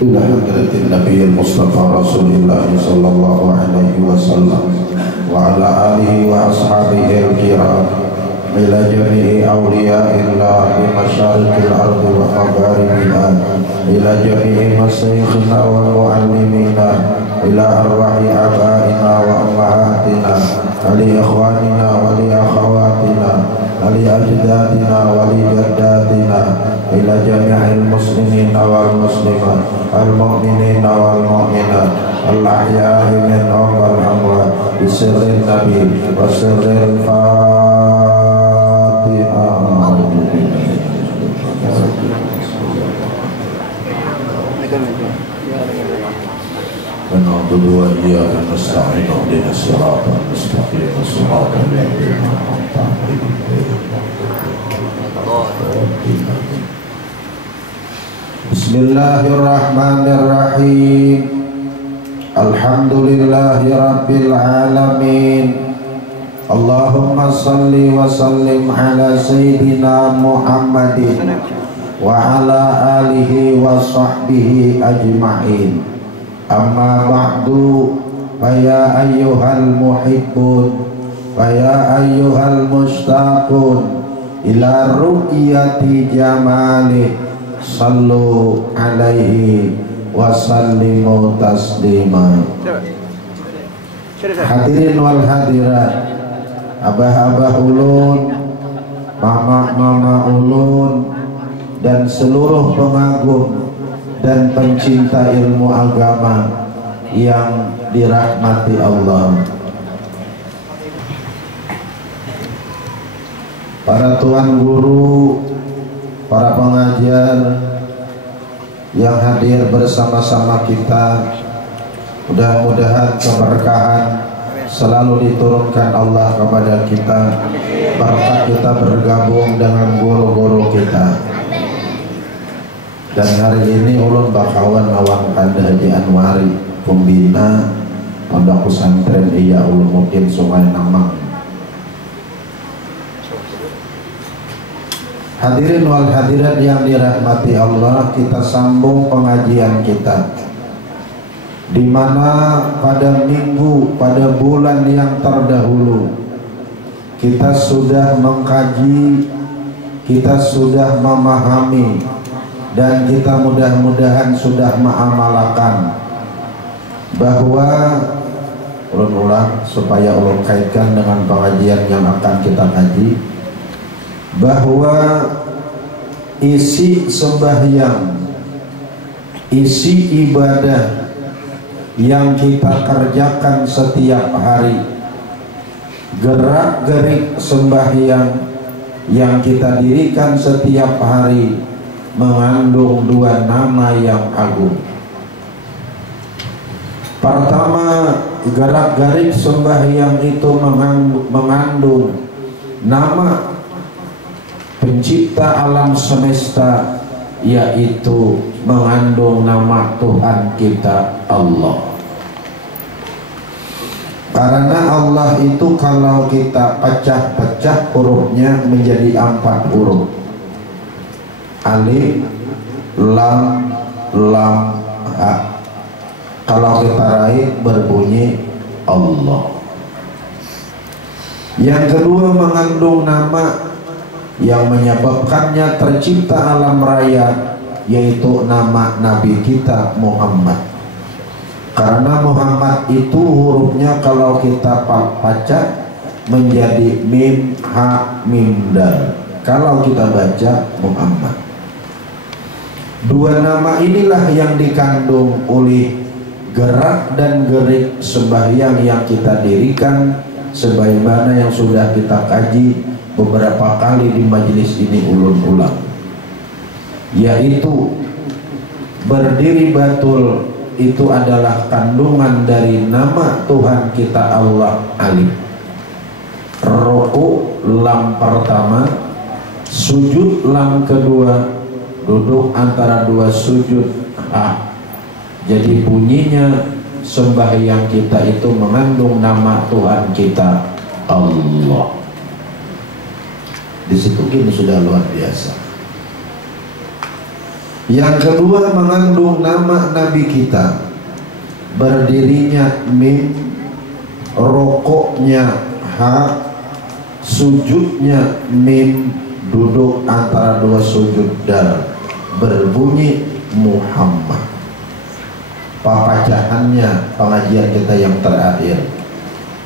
إلى حضرة النبي المصطفى رسول الله صلى الله عليه وسلم وعلى آله وأصحابه الكرام، إلى جميع أولياء الله بمشارق الأرض ومغاربها، إلى جميع مشايخنا ومعلمينا، إلى أرواح آبائنا وأمهاتنا، ولإخواننا ولأخواتنا، ولأجدادنا ولجداتنا، إلى جميع المسلمين والمسلمات، المؤمنين والمؤمنات، الأحياء منهم والأموات، بسر النبي وسر الفاتحة. ونعبد وإياك نستعين اهدنا الصراط المستقيم صراط الذين أنعمت عليهم غير المغضوب. بسم الله الرحمن الرحيم. الحمد لله رب العالمين. اللهم صل وسلم على سيدنا محمد وعلى آله وصحبه أجمعين. أما بعد فيا أيها المحبون فيا أيها المشتاقون إلى رؤية جماله صلوا عليه وسلموا تسليما. Hadirin wal hadirat, abah-abah ulun, mama-mama ulun, dan seluruh pengagum dan pencinta ilmu agama yang dirahmati Allah. Para tuan guru, para pengajar yang hadir bersama-sama kita, mudah-mudahan keberkahan selalu diturunkan Allah kepada kita berkat kita bergabung dengan guru-guru kita. Dan hari ini ulun bakawan awang Kanda Haji Anwari, pembina pondok pesantren Iya Ulumuddin Sungai Namang. Hadirin wal hadirat yang dirahmati Allah, kita sambung pengajian kita, di mana pada minggu, pada bulan yang terdahulu kita sudah mengkaji, kita sudah memahami, dan kita mudah-mudahan sudah mengamalkan bahwa ulang supaya ulun kaitkan dengan pengajian yang akan kita kaji, bahwa isi sembahyang, isi ibadah yang kita kerjakan setiap hari, gerak-gerik sembahyang yang kita dirikan setiap hari mengandung dua nama yang agung. Pertama, gerak-gerik sembahyang itu mengandung nama pencipta alam semesta, yaitu mengandung nama Tuhan kita Allah. Karena Allah itu kalau kita pecah-pecah hurufnya menjadi 4 huruf. Alif, lam, lam, ha. Kalau kita raih berbunyi Allah. Yang kedua, mengandung nama yang menyebabkannya tercipta alam raya, yaitu nama Nabi kita Muhammad. Karena Muhammad itu hurufnya kalau kita baca menjadi mim, ha, mim, dal. Kalau kita baca Muhammad. Dua nama inilah yang dikandung oleh gerak dan gerik sembahyang yang kita dirikan, sebagaimana yang sudah kita kaji beberapa kali di majelis ini ulun ulang, yaitu berdiri batul itu adalah kandungan dari nama Tuhan kita Allah Alif. Ruku lam pertama, sujud lam kedua, duduk antara dua sujud ha. Jadi bunyinya sembahyang kita itu mengandung nama Tuhan kita Allah. Di situ gini sudah luar biasa. Yang kedua, mengandung nama Nabi kita, berdirinya mim, rokoknya ha, sujudnya mim, duduk antara dua sujud dal, berbunyi Muhammad. Papacahannya pengajian kita yang terakhir,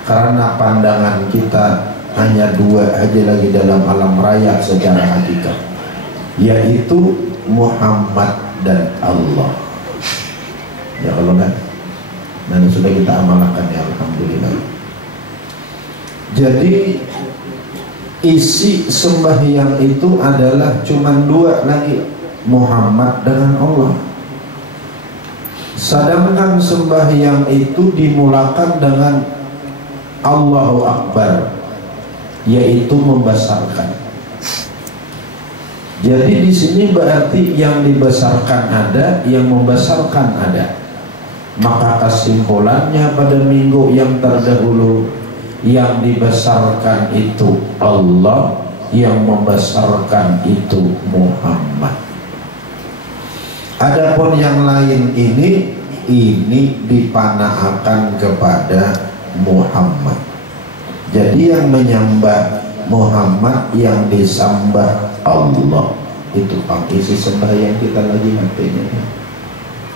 karena pandangan kita hanya dua aja lagi dalam alam raya secara hakikat, yaitu Muhammad dan Allah. Ya kalau kan, dan sudah kita amalkan ya alhamdulillah. Jadi isi sembahyang itu adalah cuman dua lagi, Muhammad dengan Allah. Sedangkan sembahyang itu dimulakan dengan Allahu Akbar, yaitu membesarkan. Jadi di sini berarti yang dibesarkan ada, yang membesarkan ada. Maka kesimpulannya pada minggu yang terdahulu, yang dibesarkan itu Allah, yang membesarkan itu Muhammad. Adapun yang lain ini dipanahkan kepada Muhammad. Jadi yang menyembah Muhammad, yang disembah Allah. Itu isi sembahyang kita lagi artinya.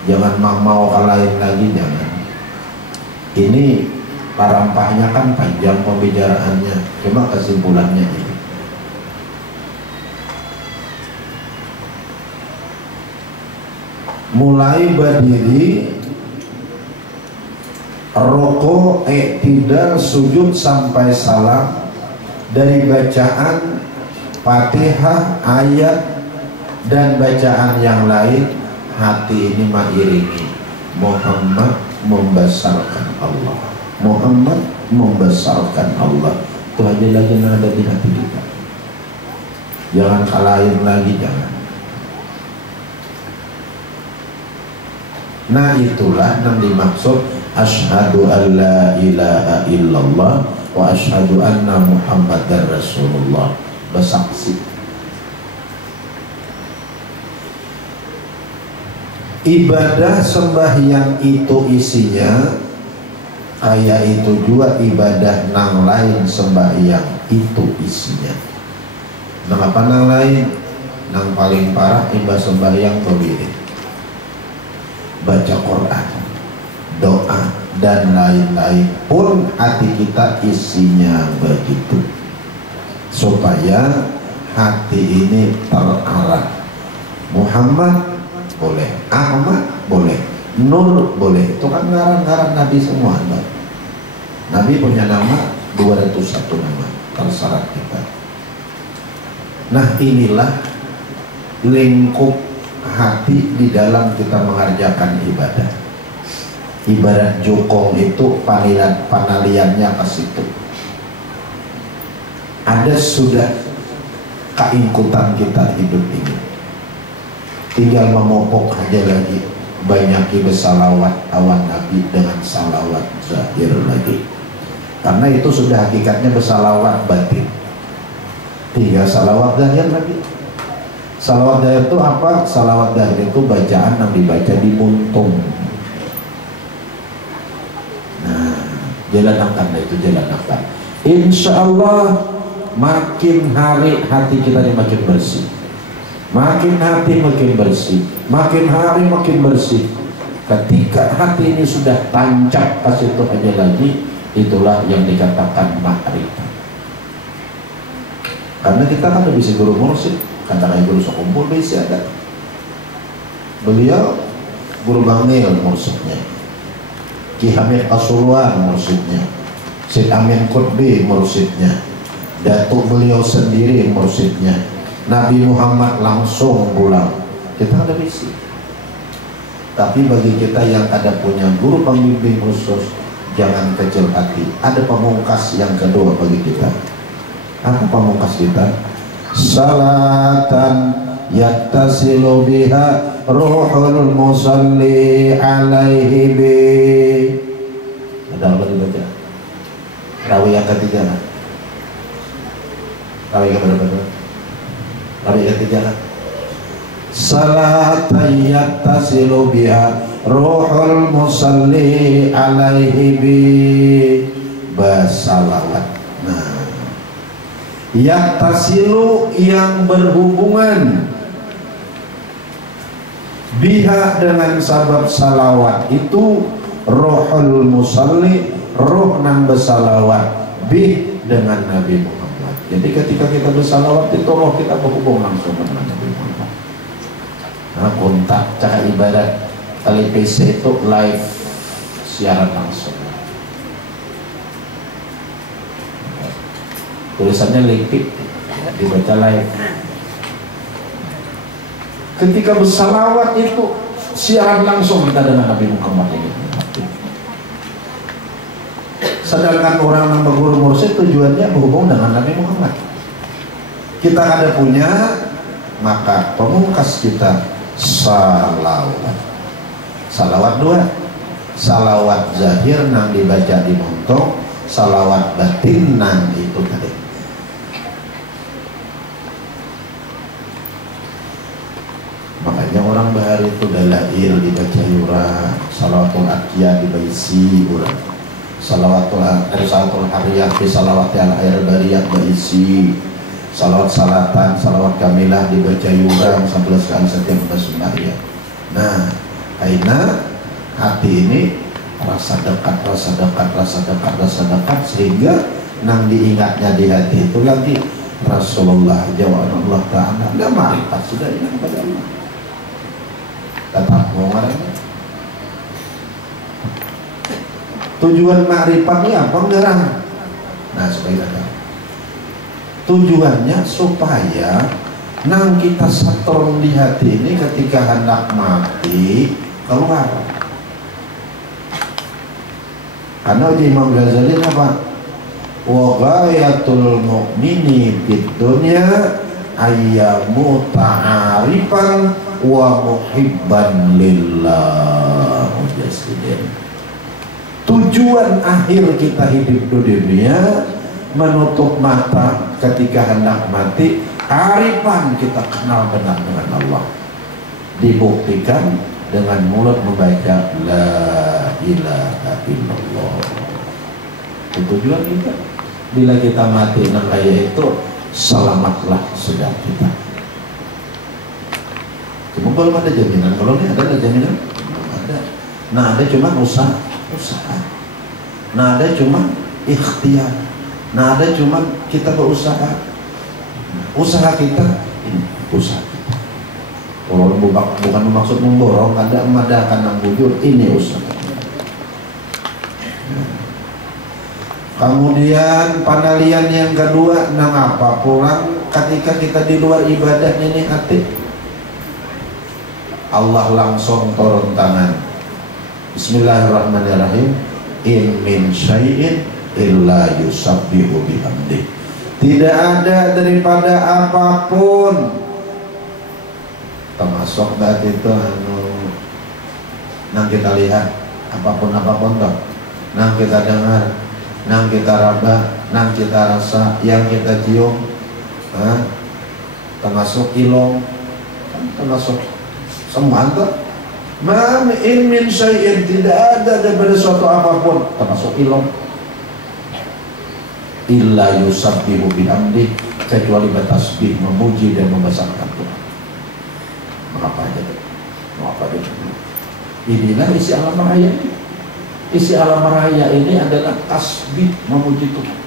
Jangan mau kalahin lagi, jangan. Ini parampahnya kan panjang pembicaraannya, cuma kesimpulannya ini. Mulai berdiri, roko, iktidal, sujud sampai salam, dari bacaan Fatihah, ayat dan bacaan yang lain, hati ini mengiringi Muhammad membesarkan Allah, Muhammad membesarkan Allah. Itu aja lagi yang ada di hati kita. Jangan kalahin lagi, jangan. Nah itulah yang dimaksud asyhadu an la ilaha illallah wa asyhadu anna muhammadar rasulullah, bersaksi. Ibadah sembahyang itu isinya kayak itu juga ibadah nang lain sembahyang itu isinya. Nang apa nang lain? Nang paling parah ibadah sembahyang toliri, baca Quran, doa dan lain-lain pun hati kita isinya begitu, supaya hati ini terarah. Muhammad boleh, Ahmad boleh, Nur boleh, itu kan ngaran-ngaran Nabi semua. Nabi punya nama 201 nama, terserah kita. Nah inilah lingkup hati di dalam kita mengerjakan ibadah. Ibarat jokong itu panaliannya ke situ. Ada sudah keingkutan kita hidup ini, tinggal memupuk aja lagi, banyaki bersalawat awan Nabi dengan salawat zahir lagi. Karena itu sudah hakikatnya bersalawat batin, tinggal salawat zahir lagi. Salawat zahir itu apa? Salawat zahir itu bacaan yang dibaca di muntung. Nah, jalankan itu, jalankan. Insya Allah makin hari hati kita ini makin bersih, makin hati makin bersih, makin hari makin bersih. Ketika hati ini sudah tancap ke situ aja lagi, itulah yang dikatakan makrifat. Karena kita kan bisa guru mursyid, katakan guru sekumpul bisa ada. Beliau guru Bangil mursyidnya, Ki Hamid Pasuruan mursyidnya, Syed Amin Qutbi mursyidnya, datuk beliau sendiri mursyidnya, Nabi Muhammad langsung pulang. Kita ada misi. Tapi bagi kita yang ada punya guru pembimbing khusus, jangan kecil hati. Ada pamungkas yang kedua bagi kita. Apa pamungkas kita? Salatan yattasilu biha ruhul musalli alaihi bi. Ada apa dibaca? Rawi yang ketiga. Rawi yang berapa? Rawi yang ketiga. salatan yattasilu biha ruhul musalli alaihi bi basalawat. Nah, yattasilu yang berhubungan biha dengan sabab salawat itu rohul musalli, roh nang bersalawat bih dengan Nabi Muhammad. Jadi ketika kita bersalawat itu roh kita berhubung langsung dengan Nabi Muhammad. Nah, kontak cara ibadat kali PC itu live siaran langsung. Tulisannya lipik dibaca live. Ketika bersalawat itu siaran langsung kita dengan Nabi Muhammad ini. Sedangkan orang yang berguru mursyid tujuannya berhubung dengan Nabi Muhammad. Kita ada punya, maka pemungkas kita salawat. Salawat dua, salawat zahir nang dibaca di montong, salawat batin nang itu tadi. Makanya orang bahari itu dalail dibaca yura, salawatul akiyah dibaisi yura, salawatul hariyah di salawatil air bariyah baisi, salawat salatan, salawat kamilah dibaca yura sampai setiap sembahyang. Nah, aina hati ini rasa dekat, rasa dekat, rasa dekat, rasa dekat, sehingga nang diingatnya di hati itu lagi Rasulullah jawab Allah Ta'ala, nggak marifat sudah ingat kepada Allah. Tetap mau marahnya. Tujuan makrifat ini apa enggak? Nah, supaya ada. Tujuannya supaya nang kita setrum di hati ini ketika hendak mati keluar. Karena Imam Ghazali apa? Wa ghayatul mu'mini fid dunya ayyamu ta'arifan wa muhibban lillah. Tujuan akhir kita hidup di dunia menutup mata ketika hendak mati, arifan kita kenal benar dengan Allah, dibuktikan dengan mulut membaca la ilaha illallah. Itu tujuan kita. Bila kita mati nang kaya itu, selamatlah sudah kita. Cuma belum ada jaminan. Kalau ini ada jaminan? Ada. Nah, ada cuma usaha. Nah, ada cuma ikhtiar. Nah, ada cuma kita berusaha. Usaha kita ini usaha kita. Kalau bukan maksud memborong, ada memadakan yang bujur, ini usaha. Kemudian penalian yang kedua, nang apa pulang ketika kita di luar ibadah ini hati, Allah langsung turun tangan. Bismillahirrahmanirrahim. In min syai'in illa yusabbihu bihamdih. Tidak ada daripada apapun, termasuk saat itu nang kita lihat apapun toh, nang kita dengar, nang kita raba, nang kita rasa, yang kita cium, termasuk ilong, termasuk semua itu. Ma min syai'in, tidak ada daripada suatu apapun, termasuk ilong, illa yusabbihu bihamdi, kecuali bertasbih, memuji dan membesarkan Tuhan. Mengapa aja? Mengapa aja? Inilah isi alam raya ini. Isi alam raya ini adalah tasbih, memuji Tuhan,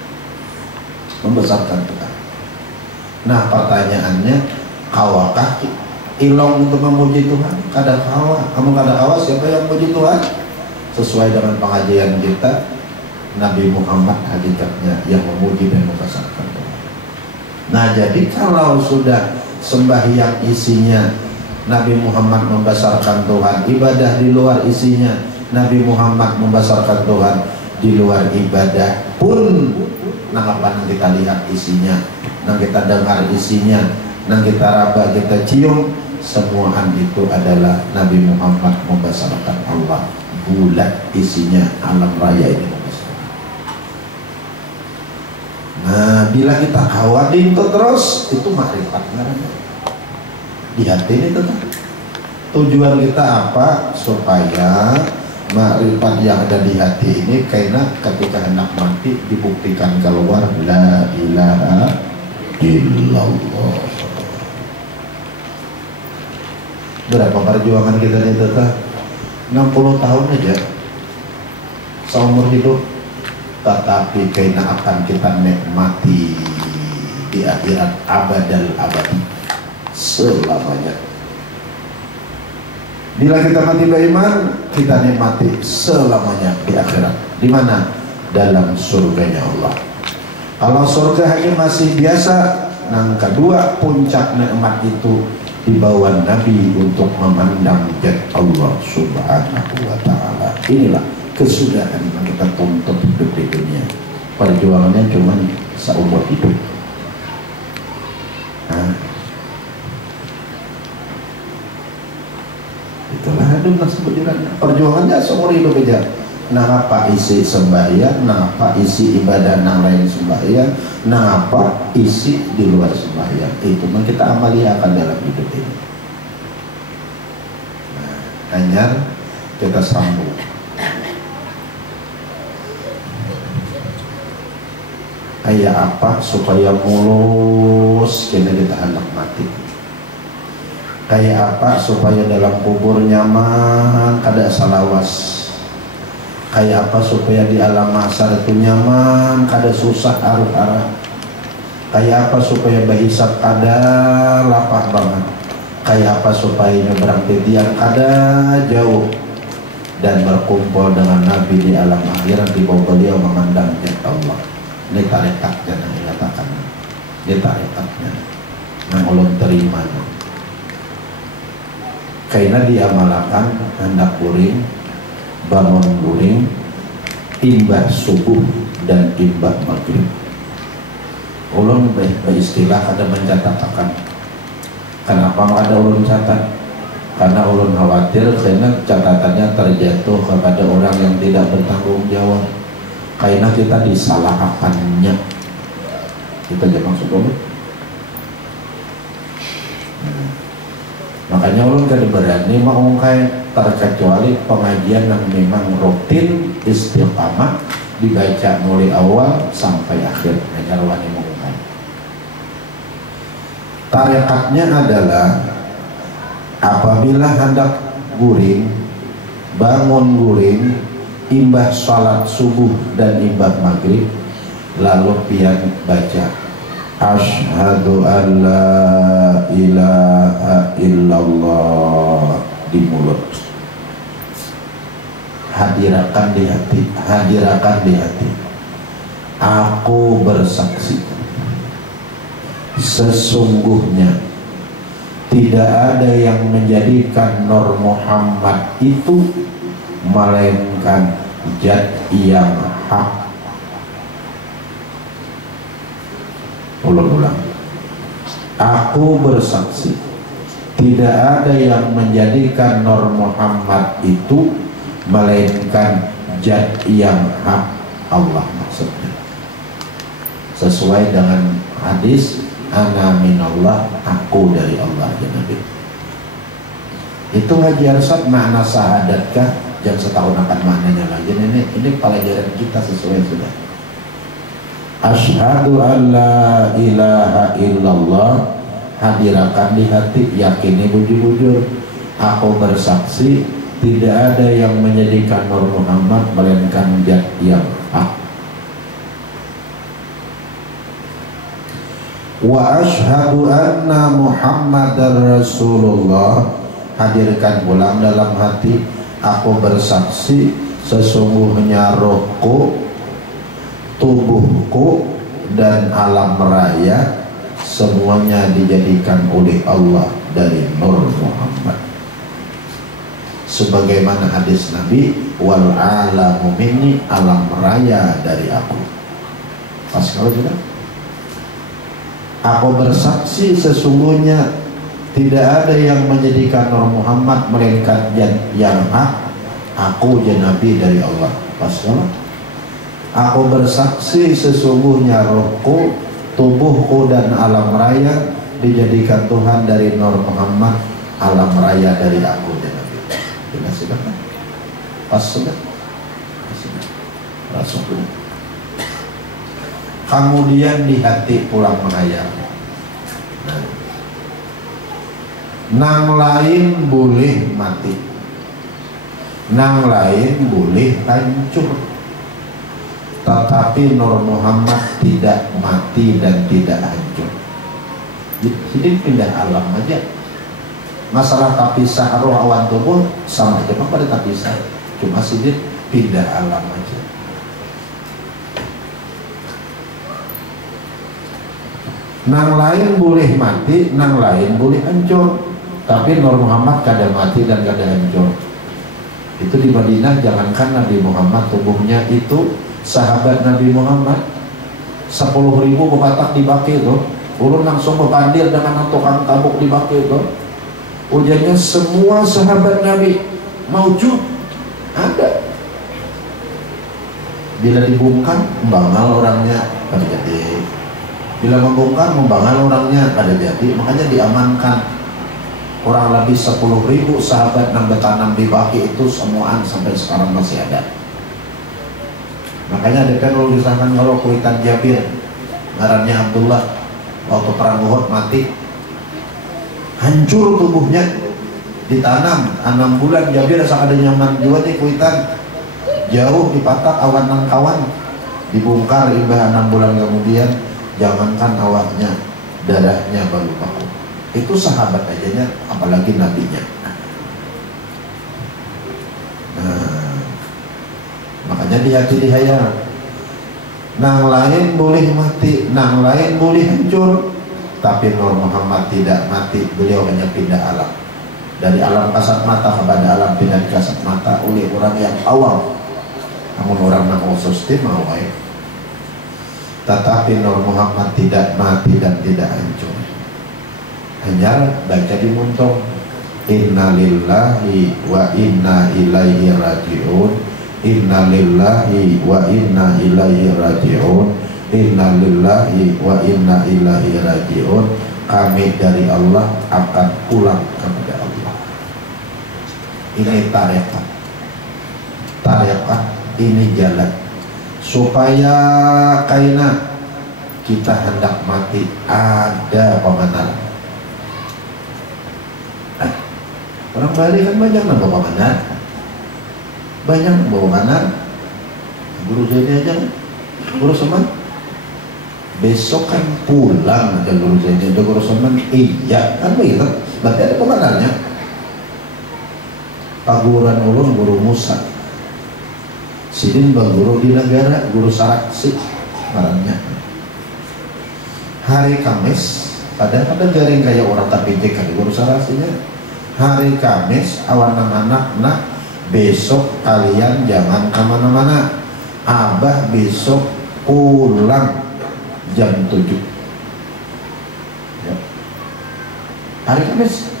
membesarkan Tuhan. Nah, pertanyaannya, kawakah ilong untuk memuji Tuhan? Kada kawa. Kamu kada kawa siapa yang memuji Tuhan? Sesuai dengan pengajian kita, Nabi Muhammad hakikatnya yang memuji dan membesarkan Tuhan. Nah, jadi kalau sudah sembahyang isinya Nabi Muhammad membesarkan Tuhan, ibadah di luar isinya Nabi Muhammad membesarkan Tuhan, di luar ibadah pun nang apa nang kita lihat isinya, nang kita dengar isinya, nang kita raba, kita cium, semuaan itu adalah Nabi Muhammad membesarkan Allah. Bulat isinya alam raya ini. Nah, bila kita khawatir itu terus, itu makrifat namanya. di hati ini tetap. Tujuan kita apa? Supaya makrifat yang ada di hati ini karena ketika hendak mati dibuktikan keluar la ilaha illallah. Berapa perjuangan kita nih tetap? 60 tahun aja seumur hidup, tetapi karena akan kita nikmati di akhirat abadal abadi selamanya. Bila kita mati beriman, kita nikmati selamanya di akhirat. Di mana? Dalam surganya Allah. Kalau surga hanya masih biasa, yang kedua puncak nikmat itu dibawa Nabi untuk memandang zat Allah Subhanahu wa Ta'ala. Inilah kesudahan yang kita tuntut hidup di dunia. Perjuangannya cuma seumur hidup. Itulah hidup sebenarnya. Perjuangannya seumur hidup aja. Nah apa isi sembahyang, nah apa isi ibadah yang lain sembahyang, nah apa isi di luar sembahyang. Itu yang kita amaliakan dalam hidup ini. Nah, hanya kita sambung. Kayak apa supaya mulus kini kita hendak mati. Kayak apa supaya dalam kubur nyaman, kada salawas. Kayak apa supaya di alam mahsyar itu nyaman, kada susah arah-arah. Kayak apa supaya berhisab kada lapah banget. Kayak apa supaya nyebrang titian kada jauh dan berkumpul dengan Nabi di alam akhirat di bawah beliau memandang zat Allah. Ini tarekatnya yang dikatakan. Ini tarekatnya yang ulun terima. Karena diamalkan hendak guring, bangun guring, imbah subuh dan imbah maghrib. Ulun beristilah ada mencatatkan. Kenapa ada ulun catat? Karena ulun khawatir karena catatannya terjatuh kepada orang yang tidak bertanggung jawab. Karena kita disalahkannya. Kita jangan maksud ulun. Makanya ulun kada berani mengungkai terkecuali pengajian yang memang rutin istiqamah dibaca mulai awal sampai akhir. Hanya wani mengungkai. Tarekatnya adalah apabila hendak guring, bangun guring, imbah salat subuh dan imbah maghrib, lalu pian baca asyhadu an la ilaha illallah di mulut. Hadirakan di hati, hadirakan di hati. Aku bersaksi sesungguhnya tidak ada yang menjadikan Nur Muhammad itu melainkan zat yang hak. Ulang-ulang. Aku bersaksi tidak ada yang menjadikan Nur Muhammad itu melainkan zat yang hak, Allah maksudnya. Sesuai dengan hadis ana minallah, aku dari Allah ya Nabi. Itu ngaji arsad makna sahadatkah? Jangan setahun akan maknanya lagi. Ini pelajaran kita sesuai sudah. Asyhadu an la ilaha illallah, hadirakan di hati, yakini bujur-bujur. Aku bersaksi tidak ada yang menjadikan Nur Muhammad melainkan zat yang hak. Wa asyhadu anna Muhammadar Rasulullah, hadirkan ulang dalam hati. Aku bersaksi sesungguhnya rohku, tubuhku dan alam raya semuanya dijadikan oleh Allah dari Nur Muhammad. Sebagaimana hadis Nabi, wal alamu minni, alam raya dari aku. Pas kalau juga. Aku bersaksi sesungguhnya tidak ada yang menjadikan Nur Muhammad melainkan yang hak. Aku je Nabi dari Allah. Pas kalau. Aku bersaksi sesungguhnya rohku, tubuhku dan alam raya dijadikan Tuhan dari Nur Muhammad, alam raya dari aku dan Nabi. Jelas sudah kan? Pas sudah. Rasulullah. Kemudian di hati pulang menghayal. Nang lain boleh mati, nang lain boleh hancur, tetapi Nur Muhammad tidak mati dan tidak hancur. Jadi pindah alam aja. Masalah tapisah roh awan tubuh sama aja pada tapisah, cuma sedikit pindah alam aja. Nang lain boleh mati, nang lain boleh hancur, tapi Nur Muhammad kadang mati dan kadang hancur. Itu di Madinah, jangankan Nabi Muhammad, tubuhnya itu sahabat Nabi Muhammad 10.000 bebatak dibaki itu, ulun langsung bebandir dengan tukang tabuk dibaki itu. Ujarnya semua sahabat Nabi maujud ada. Bila dibungkam, membangal orangnya pada jadi. Bila membongkar, membangal orangnya pada jadi. Makanya diamankan. Kurang lebih 10.000 sahabat yang bertanam di baki itu semuaan sampai sekarang masih ada. Makanya ada kan tulisan kalau kuitan Jabir, ngarannya Abdullah, waktu perang Uhud mati, hancur tubuhnya, ditanam 6 bulan. Jabir asal ada nyaman juga nih kuitan, jauh dipatak awan nang kawan, dibongkar imbah 6 bulan kemudian, jangankan awaknya, darahnya baru baku. Itu sahabat ajanya, apalagi nabinya. Nah, makanya di hati dihayal. Nang lain boleh mati, nang lain boleh hancur, tapi Nur Muhammad tidak mati. Beliau hanya pindah alam, dari alam kasat mata kepada alam tidak kasat mata oleh orang yang awam. Namun orang yang khusus mau tetapi Nur Muhammad tidak mati dan tidak hancur. Hanya baca di muntong, inna lillahi wa inna ilaihi raji'un, inna lillahi wa inna ilaihi raji'un, inna lillahi wa inna ilaihi raji'un. Kami dari Allah akan pulang kepada Allah. Ini tarekat, tarekat ini jalan supaya kaina kita hendak mati ada pemanaran. Orang Bali kan banyak nambah pemanaran, banyak nambah pemanaran. Guru saya aja, guru Seman besok kan pulang, ada guru saya, ada guru Seman iya kan begitu, berarti ada pemanarnya. Paguran ulun guru Musa, sidin guru di negara, guru Saraksi marahnya. Hari Kamis pada jaring kayak orang tapi kan guru Saraksinya. Hari Kamis awan anak-anak, nah besok kalian jangan kemana-mana, abah besok pulang jam 7 ya. Hari Kamis.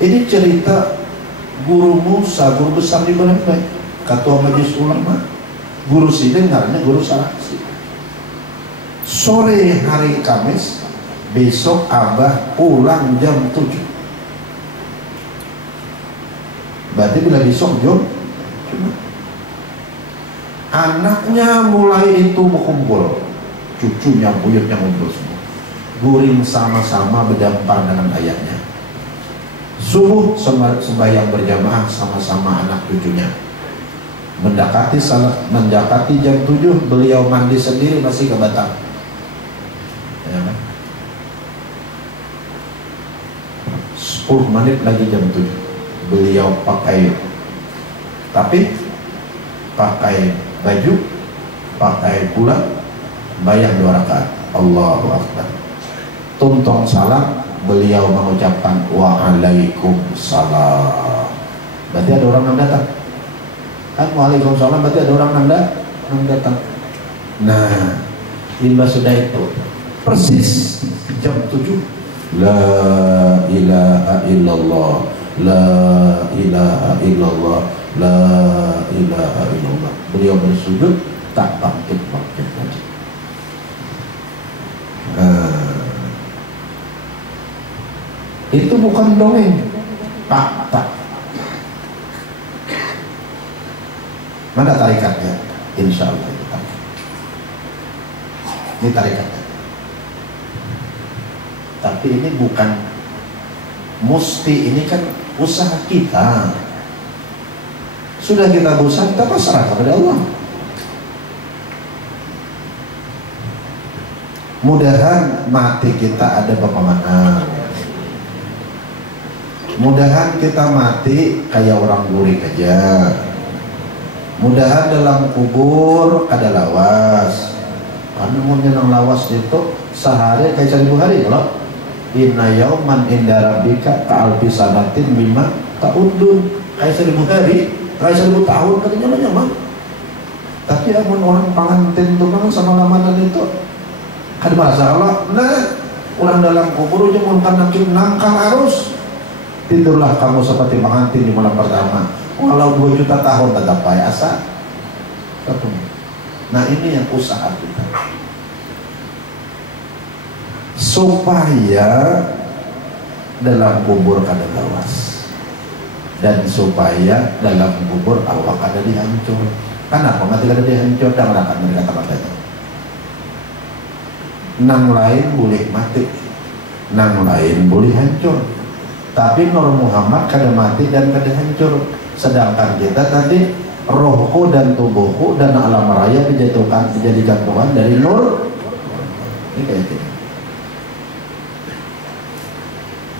Ini cerita guru Musa, guru besar di Bandung, ketua majelis ulama, guru sidin namanya guru Saraksi. Sore hari Kamis besok abah pulang jam 7. Berarti bila besok jam anaknya mulai itu berkumpul, cucunya, buyutnya ngumpul semua, guring sama-sama berdampar dengan ayahnya. Subuh sembahyang berjamaah sama-sama anak cucunya. Mendekati jam 7 beliau mandi sendiri masih ke Batam. Ya, 10 menit lagi jam 7 beliau pakai, tapi pakai baju, pakai pula, bayang 2 rakaat, Allahu Akbar. Tuntong salam, beliau mengucapkan waalaikumsalam. Berarti ada orang yang datang kan, waalaikumsalam berarti ada orang yang datang. Nah, imbas sudah itu persis jam 7, la ilaha illallah, la ilaha illallah, la ilaha illallah. Beliau bersujud tak bangkit lagi. Itu bukan dongeng, fakta. Mana tarikatnya? Insya Allah itu. Ini tarikatnya. Tapi ini bukan mesti, ini kan usaha kita. Sudah kita berusaha, kita pasrah kepada Allah. Mudahan mati kita ada pepemangan. Mudahan kita mati kayak orang gurik aja. Mudahan dalam kubur ada lawas. Karena mungkin yang lawas itu sehari kayak 1000 hari kalau inna yauman inda rabbika ka'alfi sanatin mimma ta'udun, kayak 1000 hari, kayak 1000 tahun katanya mah. Tapi amun orang pangantin tukang sama lamanan itu kan masalah. Nah, orang dalam kubur aja mun kanakin nangkang arus. Tidurlah kamu seperti pengantin di malam pertama. Walau 2 juta tahun tetap asa. Nah, ini yang usaha kita. Supaya dalam kubur kada lawas, dan supaya dalam kubur awak kada dihancur. Kenapa mati kada dihancur? Dan akan mereka kata-katanya. Nang lain boleh mati, nang lain boleh hancur. Tapi Nur Muhammad kada mati dan kada hancur. Sedangkan kita tadi rohku dan tubuhku dan alam raya dijadikan Tuhan dari nur. Ini kayak gitu.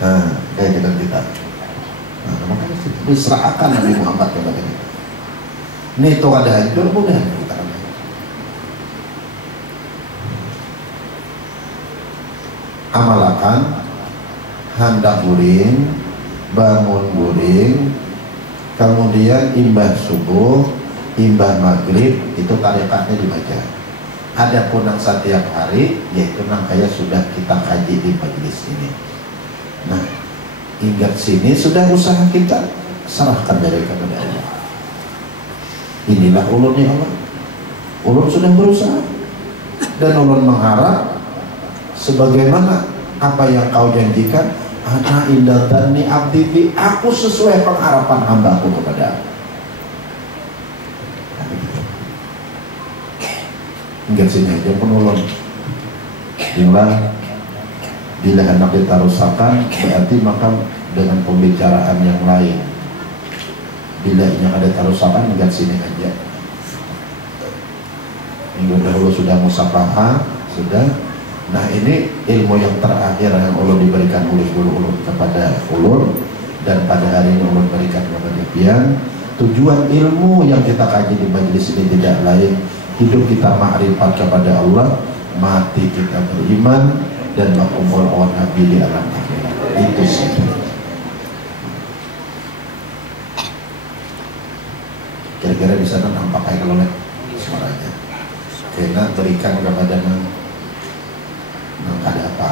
Nah, kayak kita. Nah, makanya diserahkan Nabi Muhammad kepada kita. Ini itu ada hancur mudah kita. Amalakan hendak guring, bangun guring, kemudian imbah subuh, imbah maghrib, itu tarikatnya dibaca. Adapun yang setiap hari, yaitu yang kayak sudah kita kaji di majelis ini. Nah, hingga sini sudah usaha kita, serahkan dari kepada Allah. Inilah ulunnya Allah. Ulun sudah berusaha, dan ulun mengharap sebagaimana apa yang kau janjikan. Ana indah dani abdi, aku sesuai pengharapan hambaku kepada aku. Hingga sini aja penolong. Bila hendak ditarusakan, berarti maka dengan pembicaraan yang lain. Bila ini ada tarusakan, hingga sini aja. Minggu dahulu sudah musafahah, sudah. Nah, ini ilmu yang terakhir yang ulun diberikan oleh guru ulun kepada ulun, dan pada hari ini ulun berikan kepada Pian. Tujuan ilmu yang kita kaji di majelis ini tidak lain, hidup kita ma'rifat kepada Allah, mati kita beriman, dan makumul awan nabi di alam akhirat. Itu saja. Kira-kira di sana nampak kayak kalau suaranya. Karena berikan kepada ada apa?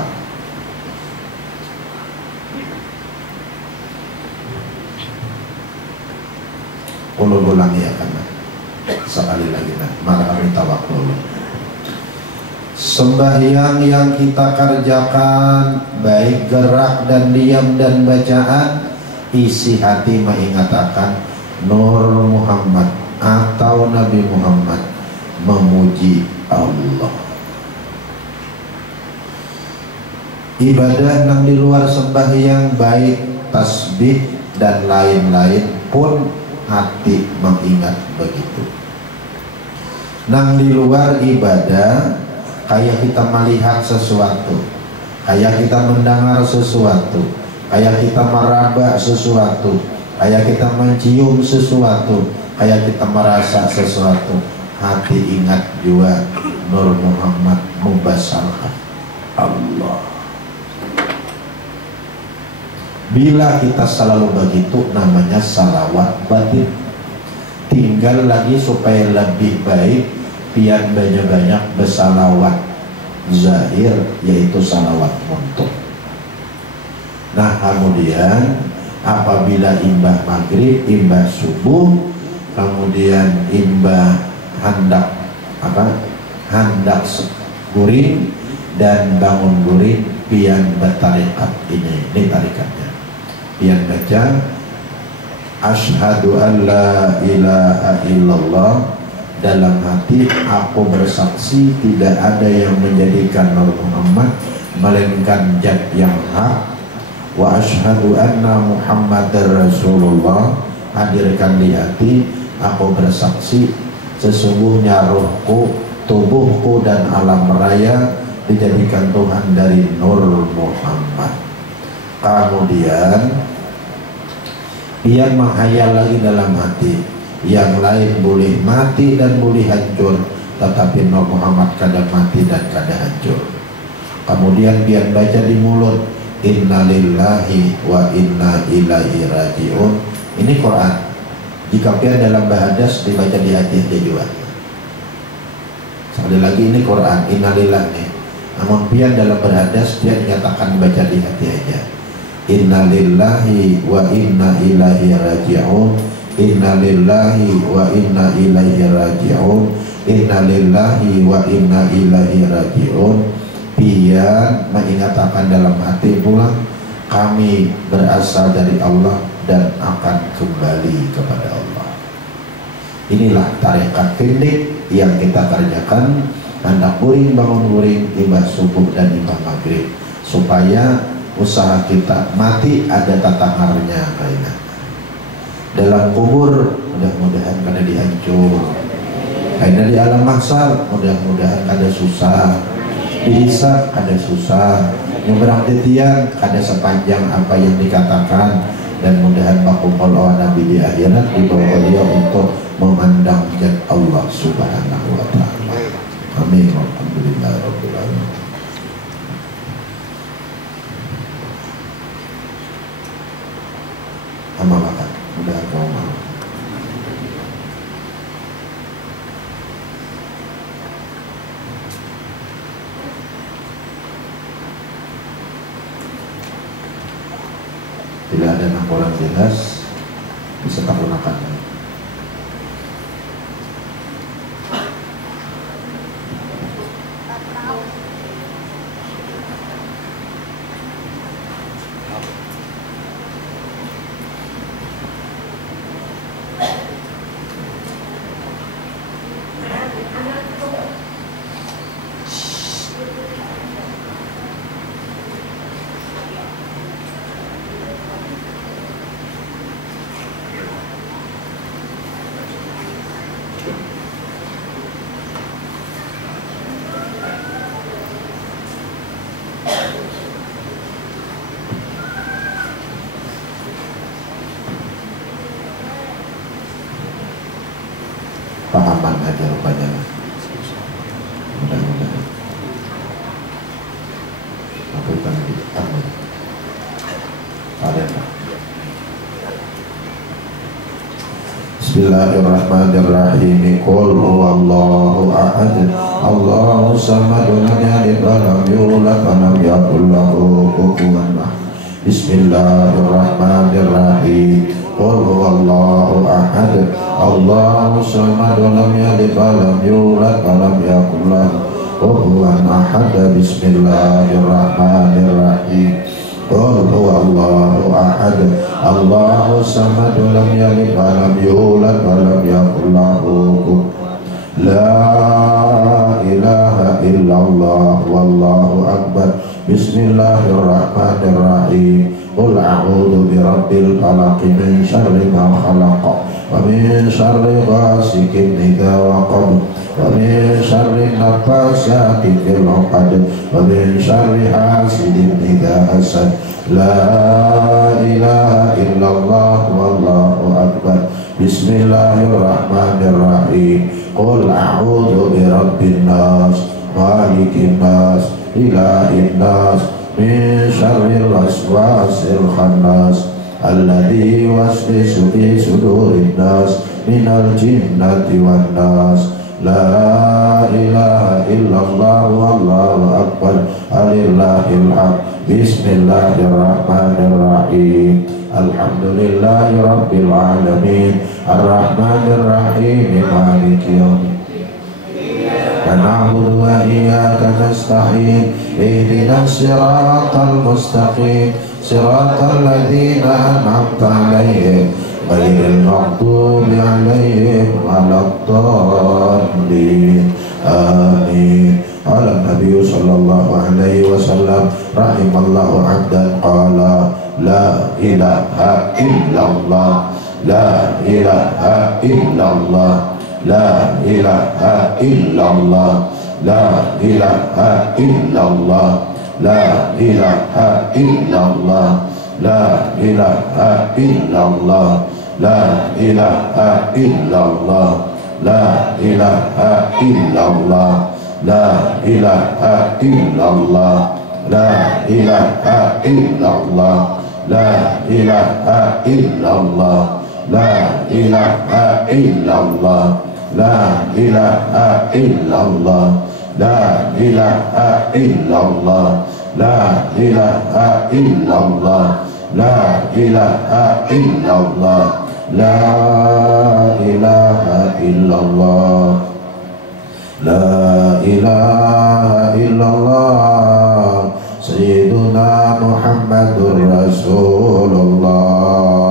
Ulun ulangi ya karena sekali lagi mari tawakal. Sembahyang yang kita kerjakan, baik gerak dan diam dan bacaan, isi hati mengatakan Nur Muhammad atau Nabi Muhammad memuji Allah. Ibadah yang di luar sembahyang, baik tasbih dan lain-lain pun hati mengingat begitu. Nang di luar ibadah, kayak kita melihat sesuatu, kayak kita mendengar sesuatu, kayak kita meraba sesuatu, kayak kita mencium sesuatu, kayak kita merasa sesuatu, hati ingat juga Nur Muhammad membasarkan Allah. Bila kita selalu begitu, namanya salawat batin. Tinggal lagi supaya lebih baik, pian banyak-banyak bersalawat zahir, yaitu salawat untuk. Nah, kemudian apabila imbah maghrib, imbah subuh, kemudian imbah hendak guring dan bangun guring, pian bertarikat ini tarikatnya. Pian baca asyhadu an la ilaha illallah, dalam hati aku bersaksi tidak ada yang menjadikan Nabi Muhammad melainkan zat yang hak, wa asyhadu anna Muhammadar Rasulullah, hadirkan di hati aku bersaksi sesungguhnya rohku, tubuhku dan alam raya dijadikan Tuhan dari Nur Muhammad. Kemudian ia menghayal lagi dalam hati, yang lain boleh mati dan boleh hancur, tetapi Nur Muhammad kadang mati dan kadang hancur. Kemudian dia baca di mulut, inna lillahi wa inna ilaihi raji'un. Ini Quran. Jika pian dalam bahadas dibaca di hati dia juga. Sekali lagi ini Quran, inna lillahi. Namun pian dalam berhadas dia dinyatakan baca di hati aja. Inna lillahi wa inna ilaihi raji'un. Inna lillahi wa inna ilaihi raji'un. Inna lillahi wa inna ilaihi raji'un. Pian mengatakan dalam hati pula, kami berasal dari Allah dan akan kembali kepada Allah. Inilah tarekat pendek yang kita kerjakan hendak guring bangun guring, imbah subuh dan imbah maghrib, supaya usaha kita mati ada tatangarnya. Dalam kubur mudah-mudahan kada dihancur, karena di alam mahsyar mudah-mudahan kada susah, dihisab kada susah, nyebrang titian kada sepanjang apa yang dikatakan, dan mudahan bakumpul Nabi di akhirat dibawa beliau untuk memandang zat Allah Subhanahu wa ta'ala. Amin. Alhamdulillah rabbil alamin. Amalkan, mudah kau mau. Tidak ada nampolan jelas, bisa tak gunakan. Pahaman aja rupanya, mudah-mudahan aku kan amin. Ada Pak. Bismillahirrahmanirrahim. Qul huwallahu ahad, Allahu samad, lam yalid wa lam yulad wa lam yakul lahu kufuwan ahad. Bismillahirrahmanirrahim. Qul huwallahu ahad, Allahu samad, lam yalid wa lam yulad wa lam yakul lahu kufuwan ahad. Bismillahirrahmanirrahim. Qul huwallahu ahad, Allahu samad, lam yalid wa lam yulad wa lam yakul lahu kufuwan. La ilaha illallah wallahu akbar. Bismillahirrahmanirrahim. Qul a'udzu birabbil falaq min syarri ma khalaq wa min syarri ghasikin idza waqab wa min syarri naffasati fil 'uqad wa min syarri hasidin idza hasad. La ilaha illallah wallahu akbar. Bismillahirrahmanirrahim. Qul a'udzu birabbin nas malikin nas ilahin nas min syarril waswasil khannas alladzi yuwaswisu fi sudurin nas minal jinnati wan nas. La ilaha illallah wallahu akbar. Alillahil hamd. Bismillahirrahmanirrahim. Alhamdulillahi rabbil alamin. Ar-Rahmanir Rahim. Maliki yaumiddin. ونعبد وإياك نستعين اهدنا الصراط المستقيم صراط الذين أنعمت عليهم غير المغضوب عليهم ولا الضالين آمين. قال النبي صلى الله عليه وسلم رحم الله عبدا قال لا إله إلا الله لا إله إلا الله لا إله إلا الله لا إله إلا الله لا إله إلا الله لا إله إلا الله لا إله إلا الله لا إله إلا الله لا إله إلا الله لا إله إلا الله لا إله إلا الله لا إله إلا الله لا إله إلا الله لا إله إلا الله لا إله إلا الله لا إله إلا الله لا إله إلا الله لا إله إلا الله سيدنا محمد رسول الله